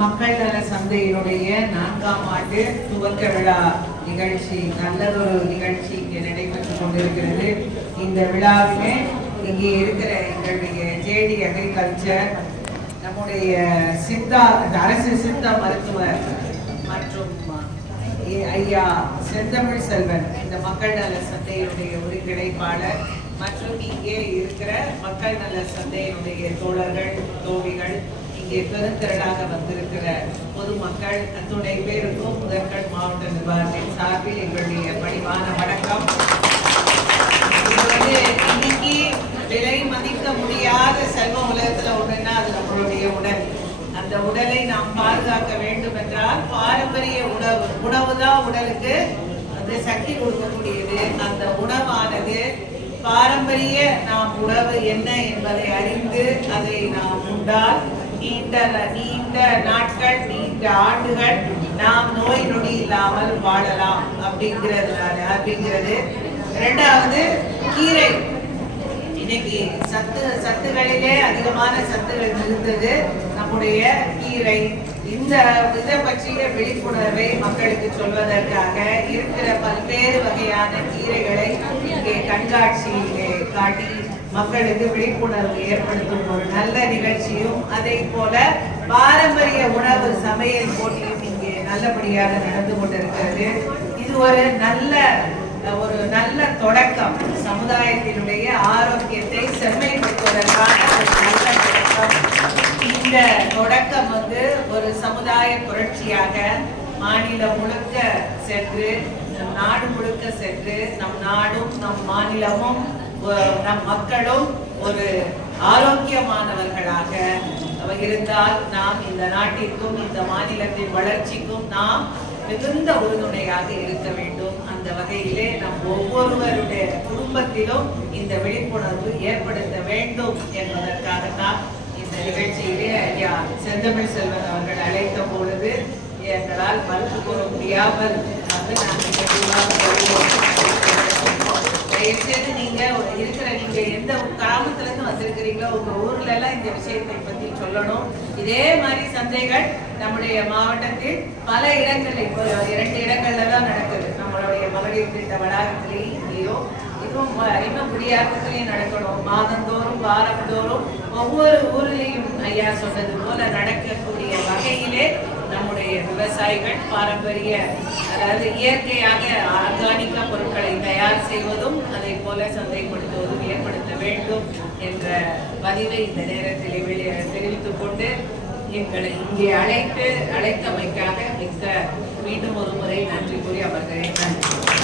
மக்கள் நல சந்தையினுடைய நான்காம் ஆண்டு துவக்க விழா நிகழ்ச்சி நல்லதொரு நிகழ்ச்சி இங்கே நடைபெற்று கொண்டிருக்கிறது. இந்த விழாவிலே இங்கே இருக்கிற எங்களுடைய ஜேடி அக்ரிகல்ச்சர் நம்முடைய சித்தா அரசு சித்தா மருத்துவர் மற்றும் ஐயா செந்தமிழ் செல்வன் இந்த மக்கள் நல சந்தையினுடைய ஒருங்கிணைப்பாளர் மற்றும் இங்கே இருக்கிற மக்கள் நல சந்தையினுடைய தோழர்கள் தோழிகள் இங்கே பெருந்திரளாக வந்திருக்கிற பொதுமக்கள் அத்துணை பேருக்கும் முதற்கண் மாவட்ட நிர்வாகத்தின் சார்பில் எங்களுடைய பணிவான வணக்கம். இன்னைக்கு விலை மதிக்க முடியாத செல்வ உலகத்துல ஒண்ணுன்னா அது நம்மளுடைய உடல். அந்த உடலை நாம் பாதுகாக்க வேண்டும் என்றால் பாரம்பரிய உணவு உணவு தான் உடலுக்கு அது சக்தி கொடுக்கக்கூடியது. அந்த உணவானது பாரம்பரிய நாம் உணவு என்ன என்பதை அறிந்து அதை நாம் உண்டால் நீண்ட நீண்ட நாட்கள் நீண்ட ஆண்டுகள் நாம் நோய் நொடி இல்லாமல் வாழலாம் அப்படிங்கிறதுனால அப்படிங்கிறது. ரெண்டாவது கீரை. இன்னைக்கு சத்து சத்துகளிலே அதிகமான சத்துகள் இருந்தது. நம்முடைய கீரை. இந்த இதை பற்றிய விழிப்புணர்வை மக்களுக்கு சொல்வதற்காக இருக்கிற பல்வேறு வகையான கீரைகளை இங்கே கண்காட்சியிலே காட்டி மக்களுக்கு விழிப்புணர்வு ஏற்படுத்தும் ஒரு நல்ல நிகழ்ச்சியும் அதே போல பாரம்பரிய உணவு சமையல் போட்டியும் இங்கே நல்லபடியாக நடந்து கொண்டிருக்கிறது. இது ஒரு நல்ல ஒரு நல்ல தொடக்கம். சமுதாயத்தினுடைய ஆரோக்கியத்தை செம்மைப்படுத்துவதற்கான ஒரு நல்ல தொடக்கம். இந்த தொடக்கம் வந்து ஒரு சமுதாய புரட்சியாக மாநிலம் முழுக்க சென்று நம் நாடு முழுக்க சென்று நம் நாடும் நம் மாநிலமும் நம் மக்களும் ஒரு ஆரோக்கியமானவர்களாக இருந்தால் நாம் இந்த நாட்டிற்கும் இந்த மாநிலத்தின் வளர்ச்சிக்கும் நாம் மிகுந்த உறுதுணையாக இருக்க வேண்டும். அந்த வகையிலே நம் ஒவ்வொருவருடைய குடும்பத்திலும் இந்த விழிப்புணர்வு ஏற்படுத்த வேண்டும் என்பதற்காகத்தான் இந்த நிகழ்ச்சியிலே ஐயா செந்தமிழ் செல்வன் அவர்கள் அழைத்த பொழுது எங்களால் மறுத்து கூற முடியாமல் வந்து நாங்கள் எப்படியாவது நீங்க இருக்கிற நீங்க எந்த கிராமத்துல இருந்து வந்திருக்கிறீங்களோ உங்க ஊர்ல எல்லாம் இந்த விஷயத்தை பத்தி சொல்லணும். இதே மாதிரி சந்தைகள் நம்முடைய மாவட்டத்தில் பல இடங்களில் இப்போ இரண்டு இடங்கள்ல தான் நடக்குது. நம்மளுடைய மகளிர் திட்ட வளாகத்திலேயும் இங்கேயோ இதுவும் இன்னும் குடியாக்கத்திலையும் நடக்கணும். மாதந்தோறும் வாரந்தோறும் ஒவ்வொரு ஊர்லேயும் ஐயா சொன்னது போல நடக்கக்கூடிய வகையிலே விவசாயிகள் பாரம்பரிய அதாவது இயற்கையாக ஆர்கானிக்க பொருட்களை தயார் செய்வதும் அதை போல சந்தைப்படுத்துவதும் ஏற்படுத்த வேண்டும் என்ற பதிவை இந்த நேரத்தில் வெளி தெரிவித்துக் கொண்டு எங்களை இங்கே அழைத்து அழைத்தமைக்காக மிக்க மீண்டும் ஒரு முறை நன்றி கூறி அவர்களை நன்றி.